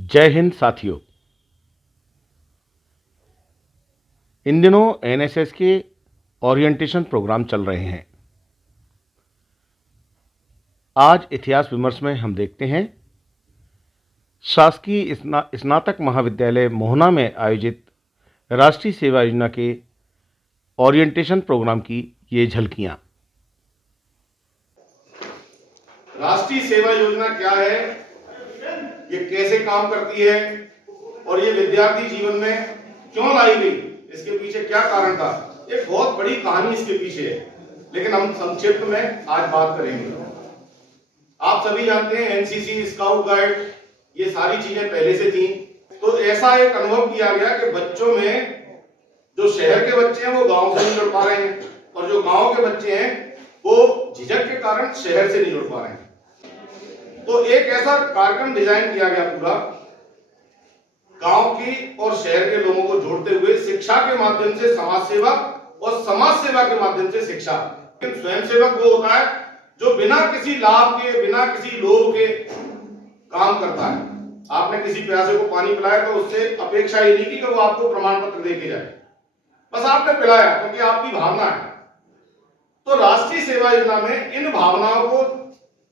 जय हिंद साथियों। इन दिनों एनएसएस के ओरिएंटेशन प्रोग्राम चल रहे हैं। आज इतिहास विमर्श में हम देखते हैं शासकीय स्नातक महाविद्यालय मोहना में आयोजित राष्ट्रीय सेवा योजना के ओरिएंटेशन प्रोग्राम की ये झलकियां। राष्ट्रीय सेवा योजना क्या है, ये कैसे काम करती है और ये विद्यार्थी जीवन में क्यों लाई गई, इसके पीछे क्या कारण था, एक बहुत बड़ी कहानी इसके पीछे है, लेकिन हम संक्षिप्त में आज बात करेंगे। आप सभी जानते हैं एनसीसी, स्काउट गाइड, ये सारी चीजें पहले से थी। तो ऐसा एक अनुभव किया गया कि बच्चों में जो शहर के बच्चे हैं वो गांव से नहीं जुड़ पा रहे हैं और जो गांव के बच्चे हैं वो झिझक के कारण शहर से नहीं जुड़ पा रहे हैं। तो एक ऐसा कार्यक्रम डिजाइन किया गया पूरा गांव की और शहर के लोगों को जोड़ते हुए, शिक्षा के माध्यम से समाज सेवा और समाज सेवा के माध्यम से शिक्षा। स्वयं सेवक वो होता है जो बिना किसी लाभ के, बिना किसी लोभ के काम करता है। आपने किसी प्यासे को पानी पिलाया तो उससे अपेक्षा ही नहीं की कि वो आपको प्रमाण पत्र दे के जाए, बस आपने पिलाया क्योंकि आपकी भावना है। तो राष्ट्रीय सेवा योजना में इन भावनाओं को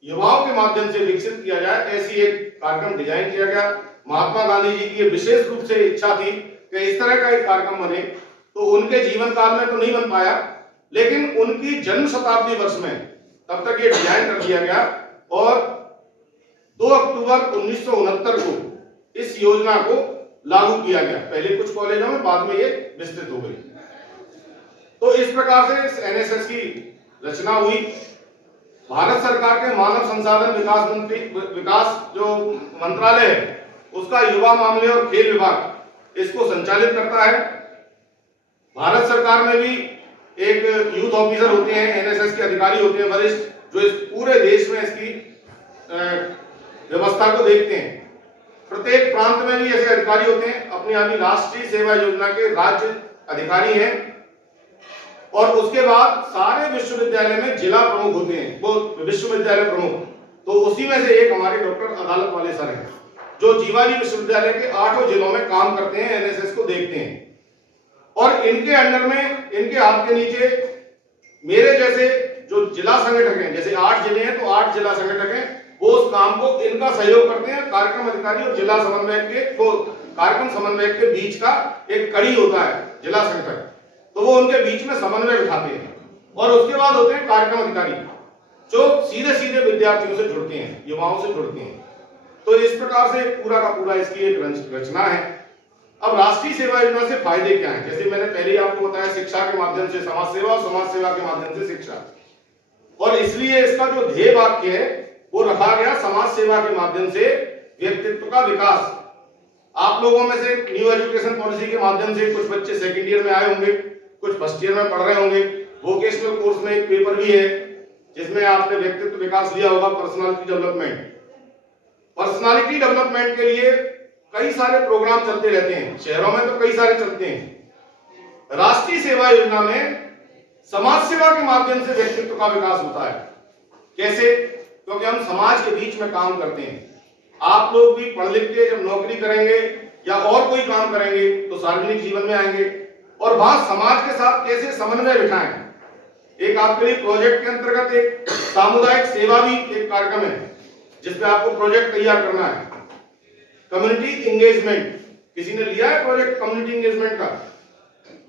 युवाओं के माध्यम से विकसित किया जाए, ऐसी एक कार्यक्रम डिजाइन किया गया। महात्मा गांधी जी की विशेष रूप से इच्छा थी कि इस तरह का एक कार्यक्रम बने, तो उनके जीवन काल में तो नहीं बन पाया, लेकिन उनकी जन्म शताब्दी वर्ष में तब तक ये डिजाइन कर दिया गया और 2 अक्टूबर 1969 को इस योजना को लागू किया गया। पहले कुछ कॉलेजों में, बाद में ये विस्तृत हो गई। तो इस प्रकार से इस एनएसएस की रचना हुई। भारत सरकार के मानव संसाधन विकास जो मंत्रालय है, उसका युवा मामले और खेल विभाग इसको संचालित करता है। भारत सरकार में भी एक यूथ ऑफिसर होते हैं, एनएसएस के अधिकारी होते हैं वरिष्ठ, जो इस पूरे देश में इसकी व्यवस्था को देखते हैं। प्रत्येक प्रांत में भी ऐसे अधिकारी होते हैं। अपनी अपनी राष्ट्रीय सेवा योजना के राज्य अधिकारी हैं और उसके बाद सारे विश्वविद्यालय में जिला प्रमुख होते हैं, वो विश्वविद्यालय प्रमुख। तो उसी में से एक हमारे डॉक्टर अदालत वाले सर हैं, जो जीवाजी विश्वविद्यालय के 8 जिलों में काम करते हैं, एनएसएस को देखते हैं। और इनके अंडर में, इनके हाथ के नीचे मेरे जैसे जो जिला संगठक हैं, जैसे 8 जिले हैं तो 8 जिला संगठक हैं, वो उस काम को इनका सहयोग करते हैं। कार्यक्रम अधिकारी और जिला समन्वयक के, तो कार्यक्रम समन्वयक के बीच का एक कड़ी होता है जिला संगठक, तो वो उनके बीच में समन्वय बिठाते हैं। और उसके बाद होते हैं कार्यक्रम अधिकारी, जो सीधे सीधे विद्यार्थियों से जुड़ते हैं, युवाओं से जुड़ते हैं। तो इस प्रकार से पूरा का पूरा इसकी एक रचना है। अब राष्ट्रीय सेवा योजना से फायदे क्या हैं? जैसे मैंने पहले ही आपको बताया, शिक्षा के माध्यम से समाज सेवा और समाज सेवा के माध्यम से शिक्षा। और इसलिए इसका जो ध्येय वाक्य है वो रखा गया, समाज सेवा के माध्यम से व्यक्तित्व का विकास। आप लोगों में से न्यू एजुकेशन पॉलिसी के माध्यम से कुछ बच्चे सेकेंड ईयर में आए होंगे, कुछ फर्स्ट ईयर में पढ़ रहे होंगे। वोकेशनल कोर्स में एक पेपर भी है जिसमें आपने व्यक्तित्व विकास लिया होगा, पर्सनालिटी डेवलपमेंट। पर्सनालिटी डेवलपमेंट के लिए कई सारे प्रोग्राम चलते रहते हैं, शहरों में तो कई सारे चलते हैं। राष्ट्रीय सेवा योजना में समाज सेवा के माध्यम से व्यक्तित्व का विकास होता है। कैसे? क्योंकि हम समाज के बीच में काम करते हैं। आप लोग भी पढ़ लिख के जब नौकरी करेंगे या और कोई काम करेंगे तो सार्वजनिक जीवन में आएंगे और वहां समाज के साथ कैसे समन्वय बिठाएं। एक आपके लिए प्रोजेक्ट के अंतर्गत एक सामुदायिक सेवा भी एक कार्यक्रम है जिसमें आपको प्रोजेक्ट तैयार करना है। कम्युनिटी एंगेजमेंट, किसी ने लिया है प्रोजेक्ट कम्युनिटी एंगेजमेंट का?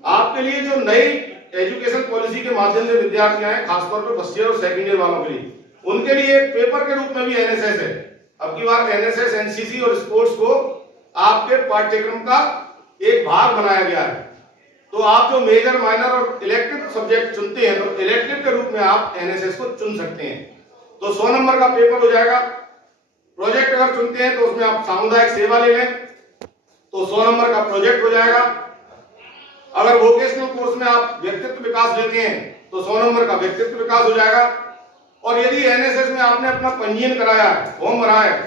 आपके लिए जो नई एजुकेशन पॉलिसी के माध्यम से विद्यार्थी आए, खासतौर पर फर्स्ट ईयर और सेकेंड ईयर वालों के लिए, उनके लिए पेपर के रूप में भी एनएसएस है। अब की बार एनएसएस, एनसीसी और स्पोर्ट्स को आपके पाठ्यक्रम का एक भाग बनाया गया है। तो आप जो मेजर, माइनर और इलेक्टिव सब्जेक्ट चुनते हैं, तो इलेक्टिव के रूप में आप एनएसएस को चुन सकते हैं। तो 100 नंबर का पेपर हो जाएगा। प्रोजेक्ट अगर चुनते हैं तो उसमें आप सामुदायिक सेवा ले लें तो 100 नंबर का प्रोजेक्ट हो जाएगा। अगर वोकेशनल कोर्स में आप व्यक्तित्व विकास लेते हैं तो 100 नंबर का व्यक्तित्व विकास हो जाएगा। और यदि एनएसएस में आपने अपना पंजीयन कराया है, फॉर्म भरा है,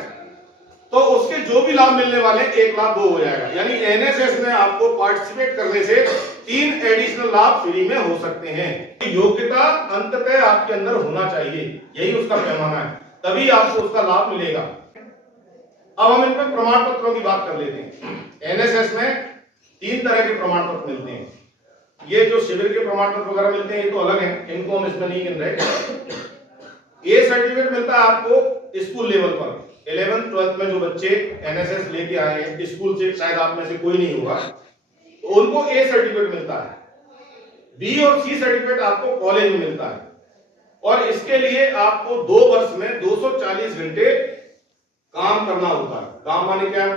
तो उसके जो भी लाभ मिलने वाले 1 लाख वो हो जाएगा। यानी एनएसएस में आपको पार्टिसिपेट करने से 3 एडिशनल लाभ फ्री में हो सकते हैं। योग्यता अंततः आपके अंदर होना चाहिए, यही उसका पैमाना है, तभी आपको उसका लाभ मिलेगा। अब हम इन पर प्रमाण पत्रों की बात कर लेते हैं। एनएसएस में 3 तरह के प्रमाण पत्र मिलते हैं। ये जो शिविर के प्रमाण पत्र वगैरह मिलते हैं ये तो अलग हैं, इनको हम इसमें नहीं गिन रहे। ये सर्टिफिकेट मिलता है आपको स्कूल लेवल पर। 11th 12th में जो बच्चे एनएसएस लेके आए हैं स्कूल से, शायद आप में से कोई नहीं होगा, तो उनको ए सर्टिफिकेट मिलता है। बी और सी सर्टिफिकेट आपको कॉलेज में मिलता है, और इसके लिए आपको 2 वर्ष में 240 घंटे काम करना होता है। काम माने क्या?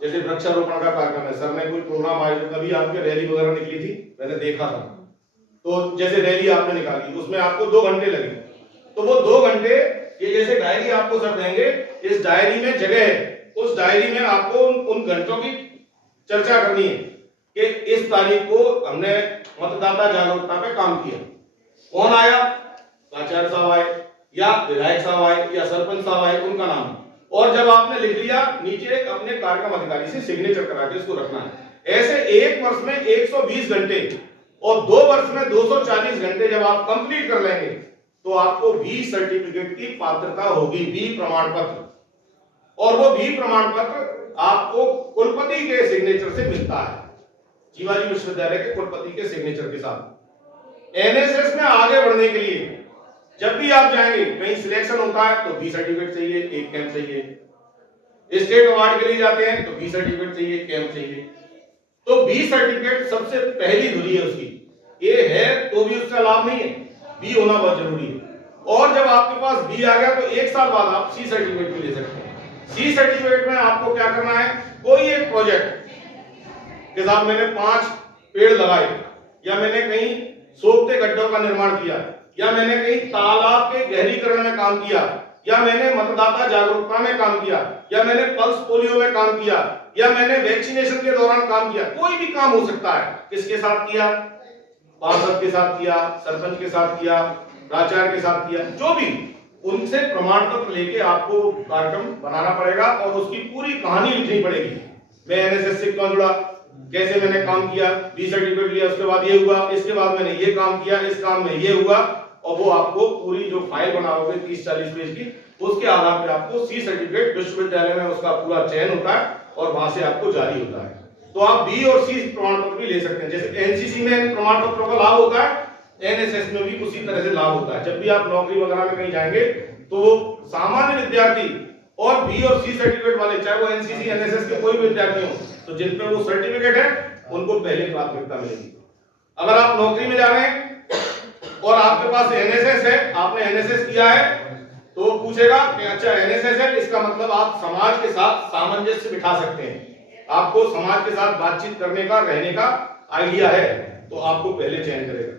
जैसे वृक्षारोपण का कार्यक्रम है, सर ने कोई प्रोग्राम आयोजित, अभी आपके रैली वगैरह निकली थी, मैंने देखा था, तो जैसे रैली आपने निकाली उसमें आपको 2 घंटे लगे, तो वो 2 घंटे ये जैसे डायरी आपको सर देंगे, इस डायरी में जगह है, उस डायरी में आपको उन घंटों की चर्चा करनी है कि इस तारीख को हमने मतदाता जागरूकता पे काम किया। कौन आया? आचार्य साहब आए, या विधायक साहब आए, या सरपंच साहब आए, उनका नाम। और जब आपने लिख लिया, नीचे अपने कार्यक्रम अधिकारी से सिग्नेचर करा के इसको रखना है। ऐसे 1 वर्ष में 120 घंटे और 2 वर्ष में 240 घंटे जब आप कंप्लीट कर लेंगे तो आपको बी सर्टिफिकेट की पात्रता होगी, बी प्रमाण पत्र। और वो बी प्रमाण पत्र आपको कुलपति के सिग्नेचर से मिलता है, शिवाजी विश्वविद्यालय के कुलपति के सिग्नेचर के साथ। एनएसएस में आगे बढ़ने के लिए जब भी आप जाएंगे, कहीं सिलेक्शन होता है तो बी सर्टिफिकेट चाहिए, एक कैंप चाहिए। स्टेट अवार्ड के लिए जाते हैं तो बी सर्टिफिकेट चाहिए, कैंप चाहिए। तो बी सर्टिफिकेट सबसे पहली धुरी है उसकी। ए है तो भी उसका लाभ नहीं है, बी होना बहुत जरूरी है। और जब आपके पास बी आ गया तो 1 साल बाद आप सी सर्टिफिकेट भी ले सकते हैं। सी सर्टिफिकेट में आपको क्या करना है? कोई एक प्रोजेक्ट के साथ मैंने 5 पेड़ लगाए, या मैंने कहीं सोखते गड्ढों का निर्माण किया, या मैंने कहीं तालाब के गहरीकरण में काम किया, या मैंने मतदाता जागरूकता में काम किया, या मैंने पल्स पोलियो में काम किया, या मैंने वैक्सीनेशन के दौरान काम किया। कोई भी काम हो सकता है। किसके साथ किया? पार्षद के साथ किया, सरपंच के साथ किया, प्राचार्य के साथ किया, जो भी, उनसे प्रमाण पत्र लेके आपको कार्यक्रम बनाना पड़ेगा और उसकी पूरी कहानी लिखनी पड़ेगी। मैं एनएसएस से क्यों जुड़ा, कैसे मैंने काम किया, बी सर्टिफिकेट लिया, उसके बाद ये हुआ, इसके बाद मैंने ये काम किया, इस काम में ये हुआ, और वो आपको पूरी जो फाइल बनाओगे 30-40 पेज की, उसके आधार पे आपको सी सर्टिफिकेट विश्वविद्यालय में उसका पूरा चयन होता है और वहां से आपको जारी होता है। तो आप बी और सी प्रमाण पत्र भी ले सकते हैं। जैसे एनसीसी में प्रमाण पत्रों का लाभ होता है, एनएसएस में भी उसी तरह से लाभ होता है। जब भी आप नौकरी वगैरह में कहीं जाएंगे तो सामान्य विद्यार्थी और बी और सी सर्टिफिकेट वाले, चाहे वो एनसीसी एनएसएस के कोई भी विद्यार्थी हो, तो जिन पे वो सर्टिफिकेट है उनको पहले प्राथमिकता मिलेगी। अगर आप नौकरी में जा रहे हैं और आपके पास एनएसएस है, आपने एनएसएस किया है, तो वो पूछेगा कि अच्छा एनएसएस है, इसका मतलब आप समाज के साथ सामंजस्य बिठा सकते हैं, आपको समाज के साथ बातचीत करने का, रहने का आइडिया है, तो आपको पहले चयन करेगा।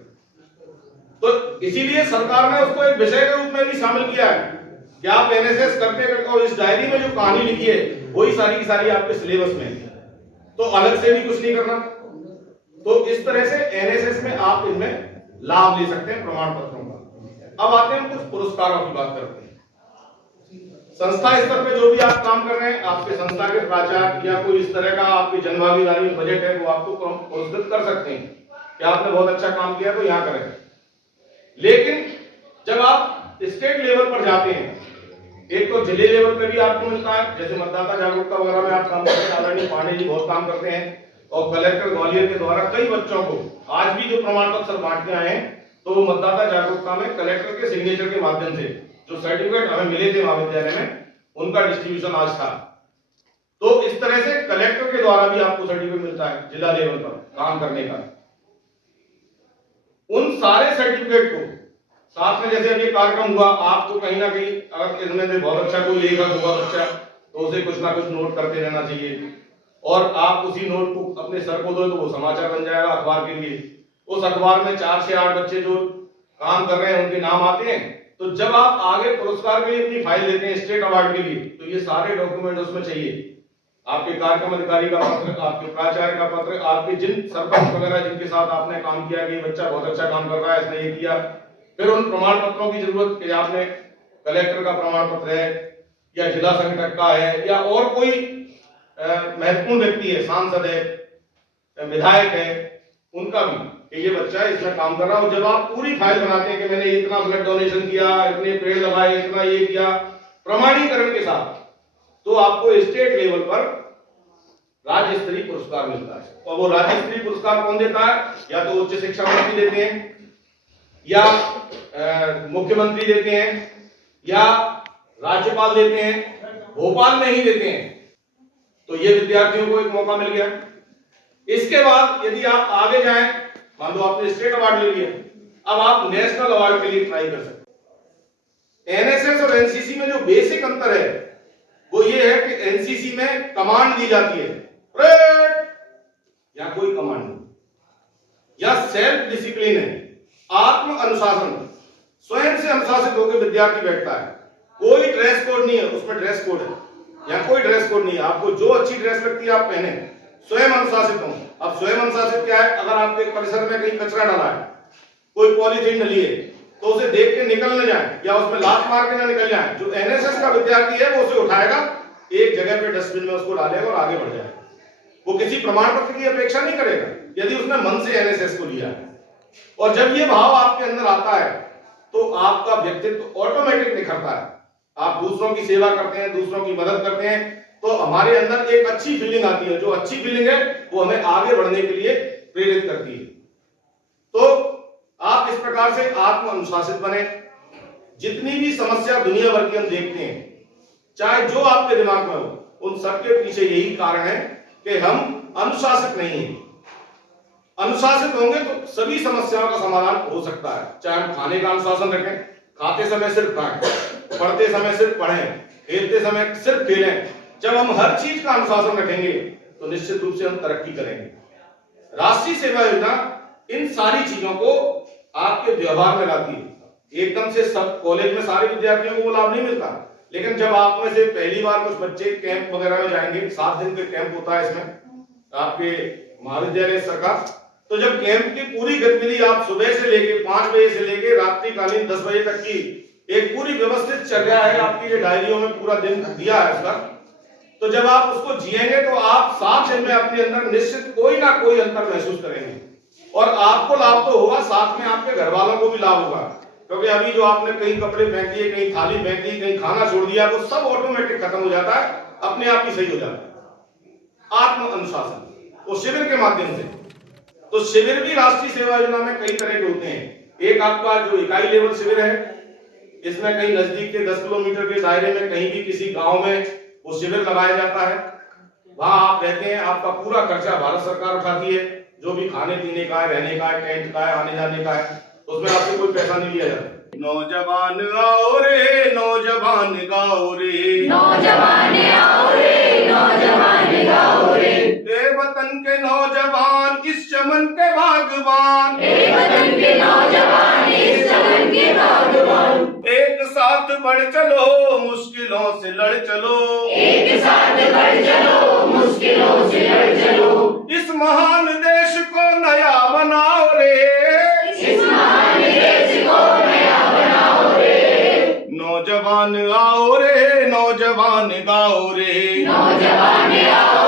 तो इसीलिए सरकार ने उसको एक विषय के रूप में भी शामिल किया है कि आप एनएसएस करते करते, और इस डायरी में जो कहानी लिखी है वही सारी की सारी आपके सिलेबस में है, तो अलग से भी कुछ नहीं करना। तो इस तरह से एनएसएस में आप इनमें लाभ ले सकते हैं प्रमाण पत्रों का। अब आते हैं कुछ पुरस्कारों की बात करते हैं। संस्था स्तर पे जो भी आप काम कर रहे हैं, आपके संस्था के प्राचार्य या कोई इस तरह का आपकी जनभागीदारी में बजट है, वो आपको पुरस्कृत कर सकते हैं कि आपने बहुत अच्छा काम किया तो यहाँ करें। लेकिन जब आप स्टेट लेवल पर जाते हैं, एक तो जिले लेवल पे भी आपको मिलता है, जैसे मतदाता जागरूकता वगैरह में आप काम करते हैं, आदरणीय पांडे जी बहुत काम करते हैं, और कलेक्टर ग्वालियर के द्वारा कई बच्चों को आज भी जो प्रमाण पत्र बांटते आए हैं, तो वो मतदाता जागरूकता में कलेक्टर के सिग्नेचर के माध्यम से जो सर्टिफिकेट हमें मिले थे महाविद्यालय में, उनका डिस्ट्रीब्यूशन आज था। तो इस तरह से कलेक्टर के द्वारा भी आपको सर्टिफिकेट मिलता है जिला लेवल पर काम करने का। उन सारे सर्टिफिकेट को साथ में, जैसे अब ये कार्यक्रम हुआ, आपको कहीं ना कहीं अगर इसमें से बहुत अच्छा कोई लेखक हुआ बच्चा, तो उसे कुछ ना कुछ नोट करते रहना चाहिए, और आप उसी नोट को अपने सर को दो तो वो समाचार बन जाएगा अखबार के लिए। उस अखबार में 4 से 8 बच्चे जो काम कर रहे हैं उनके नाम आते हैं। तो जब आप आगे पुरस्कार के लिए अपनी फाइल देते हैं स्टेट अवार्ड के लिए, तो ये सारे डॉक्यूमेंट उसमें चाहिए, आपके कार्यक्रम अधिकारी का पत्र, आपके प्राचार्य का पत्र, आपके जिन सरपंच वगैरह जिनके साथ आपने काम किया कि बच्चा बहुत अच्छा काम कर रहा है, इसने ये किया। फिर उन प्रमाण पत्रों की जरूरत कि आपने कलेक्टर का प्रमाण पत्र है, या जिला संगठक का है, या और कोई महत्वपूर्ण व्यक्ति है, सांसद है, विधायक है, उनका भी कि ये बच्चा इसमें काम कर रहा है। और जब आप पूरी फाइल बनाते हैं कि मैंने इतना ब्लड डोनेशन किया, इतने पेड़ लगाए, इतना ये किया, प्रमाणीकरण के साथ, तो आपको स्टेट लेवल पर राज्य स्तरीय पुरस्कार मिलता है। और वो राज्य स्तरीय पुरस्कार कौन देता है? या तो उच्च शिक्षा मंत्री देते हैं, या मुख्यमंत्री देते हैं, या राज्यपाल देते हैं, भोपाल में ही देते हैं। तो ये विद्यार्थियों को एक मौका मिल गया। इसके बाद यदि आप आगे जाएं, मान लो आपने स्टेट अवार्ड ले लिया, अब आप नेशनल अवार्ड के लिए ट्राई कर सकते हैं। एनएसएस और एनसीसी में जो बेसिक अंतर है वो ये है कि एनसीसी में कमांड दी जाती है, या कोई कमांड नहीं, या सेल्फ डिसिप्लिन है, आत्म अनुशासन, स्वयं से अनुशासित होकर विद्यार्थी बैठता है। कोई ड्रेस कोड नहीं है, उसमें ड्रेस कोड है, या कोई ड्रेस कोड नहीं है। आपको जो अच्छी ड्रेस लगती है आप पहने, स्वयं अनुशासित हो। अब स्वयं अनुशासित क्या है? अगर आपके परिसर में कहीं कचरा डाला है, कोई पॉलीथीन डली है, तो उसे देख के निकल न जाए, या उसमें लात मार के ना निकल जाए। जो एनएसएस का विद्यार्थी है वो उसे उठाएगा, एक जगह पे डस्टबिन में उसको डालेगा और आगे बढ़ जाएगा। वो किसी प्रमाण पत्र की अपेक्षा नहीं करेगा यदि उसने मन से एनएसएस को लिया है। और जब ये भाव आपके अंदर आता है तो आपका व्यक्तित्व ऑटोमेटिक निखरता है। आप दूसरों की सेवा करते हैं, दूसरों की मदद करते हैं, तो हमारे अंदर एक अच्छी फीलिंग आती है। जो अच्छी फीलिंग है वो हमें आगे बढ़ने के लिए प्रेरित करती है। तो आप इस प्रकार से आत्म अनुशासित बने। जितनी भी समस्या दुनिया भर की हम देखते हैं, चाहे जो आपके दिमाग में हो, उन सबके पीछे यही कारण है कि हम अनुशासित नहीं हैं। अनुशासित होंगे तो सभी समस्याओं का समाधान हो सकता है। चाहे हम खाने का अनुशासन रखें, खाते समय सिर्फ खाएं, पढ़ते समय सिर्फ पढ़ें, खेलते समय सिर्फ खेलें। जब हम हर चीज का अनुशासन रखेंगे तो निश्चित रूप से हम तरक्की करेंगे। राष्ट्रीय सेवा योजना इन सारी चीजों को आपके व्यवहार में लाती है। एकदम से सब कॉलेज में सारे विद्यार्थियों को वो लाभ नहीं मिलता, लेकिन जब आप में से पहली बार कुछ बच्चे कैंप वगैरह में जाएंगे, 7 दिन के कैंप होता है इसमें आपके महाविद्यालय सरकार, तो जब कैंप की पूरी गतिविधि आप सुबह से लेके 5 बजे से लेके रात्रिकालीन 10 बजे तक की एक पूरी व्यवस्थित चर्या है आपकी, जो डायरियों में पूरा दिन दिया है उसका, तो जब आप उसको जिएंगे तो आप 7 दिन में अपने अंदर निश्चित कोई ना कोई अंतर महसूस करेंगे। और आपको लाभ तो होगा, साथ में आपके घर वालों को भी लाभ होगा। क्योंकि अभी जो आपने कहीं कपड़े फेंक दिए, कहीं थाली फेंक दी, कहीं खाना छोड़ दिया, वो सब ऑटोमेटिक खत्म हो जाता है, अपने आप ही सही हो जाता है। आत्म अनुशासन वो शिविर के माध्यम से। तो शिविर भी राष्ट्रीय सेवा योजना में कई तरह के होते हैं। एक आपका जो इकाई लेवल शिविर है, इसमें कहीं नजदीक के 10 किलोमीटर के दायरे में कहीं भी किसी गांव में वो शिविर लगाया जाता है। वहां आप रहते हैं, आपका पूरा खर्चा भारत सरकार उठाती है, जो भी खाने पीने का है, रहने का है, टेंट का है, आने जाने का है, उसमें आपसे कोई पैसा नहीं लिया जाता। नौजवान आओ रे, नौजवान गाओ रे, नौजवान आओ रे, नौजवान गाओ रे। ए वतन के नौजवान, इस चमन के बागबान, ए वतन के नौजवान, इस चमन के बागबान। एक साथ बढ़ चलो, मुश्किलों से लड़ चलो, एक साथ बढ़ चलो, मुश्किलों से लड़ चलो। इस महान देश को नया बनाओ रे, इस महान देश को नया बनाओ रे। नौजवान आओ रे, नौजवान गाओ रे, नौजवान आओ